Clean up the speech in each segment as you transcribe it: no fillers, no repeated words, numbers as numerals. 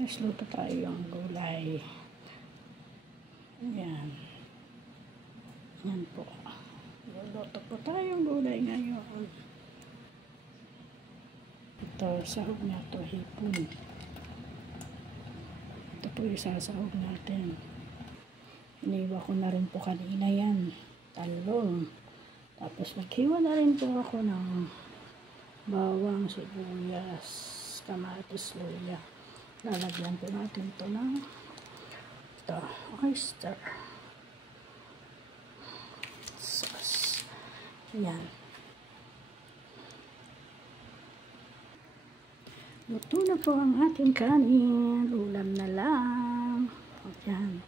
guys, luto tayo ang gulay. Ayan. Ayan po. Luluto po tayo ang gulay ngayon. Ito, sahog na ito, hipon. Ito po yung sasahog natin. Iniwa ko na rin po kanina yan. Talong. Tapos naghiwa na rin po ako ng bawang, sibuyas, kamatis, luya. Lalagyan po natin ito ng oyster sauce. Ayan. Luto na po ang ating kanin. Ulam na lang. Ayan.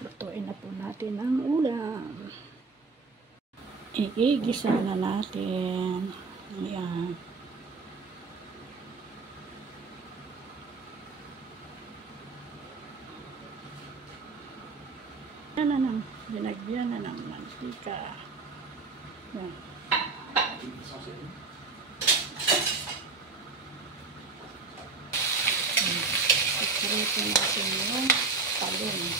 Lutuin na po natin ang ulam. Iigisa na natin. Ayan. Binagyan na ng mantika. Yan. Ikrito natin yung talong.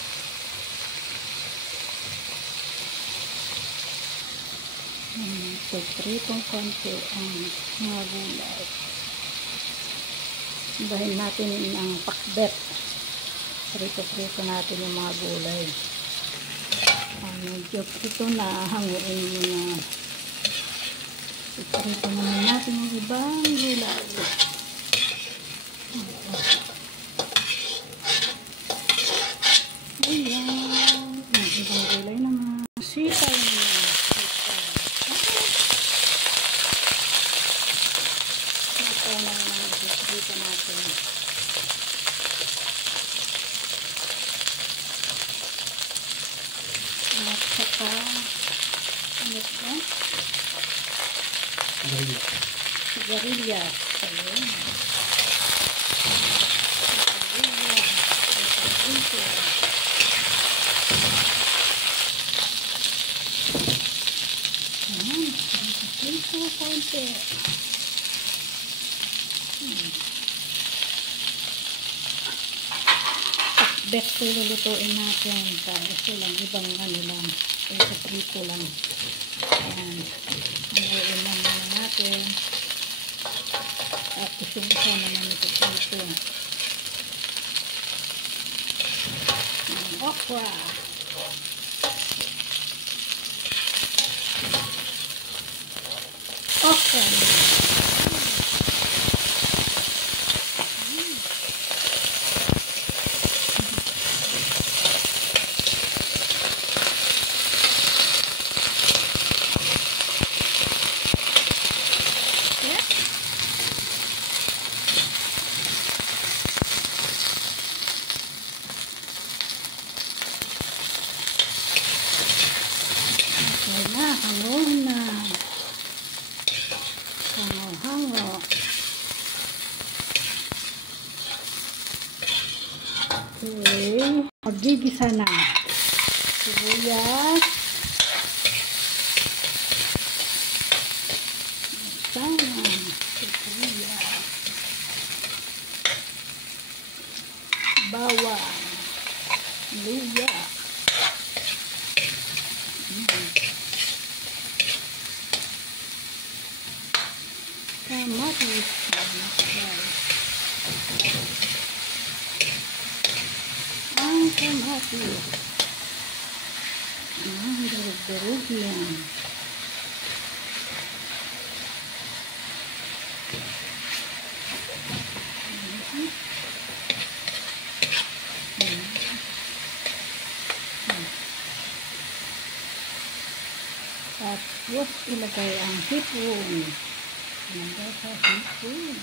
Pagpritong konti ang mga gulay. Ibahin natin ang pakbet. Prito-prito natin yung mga gulay. Medyo ito na hanguin mo na. Iprito naman natin yung ibang gulay. Ayan. Yung ibang gulay naman. Sitaw naman. Sitaw naman. Iprito natin. At saka ano ito? Sigarilyas. Ayun. Ito konti. Pakbet ko lulutuin natin. Kasi lang ibang ano lang. Ito prito lang. Ayan. Ngayon naman natin. At isumisa naman ito prito. Okra. Okra. Hango na. Hango. Okay. Magigisa na. Sibuyas. Sama. Sibuyas. Bawang. Luya. Kamatis. Ang kamatis. Ang durug-durug yan. Tapos ilagay ang hipon. Ilagay sa hipon.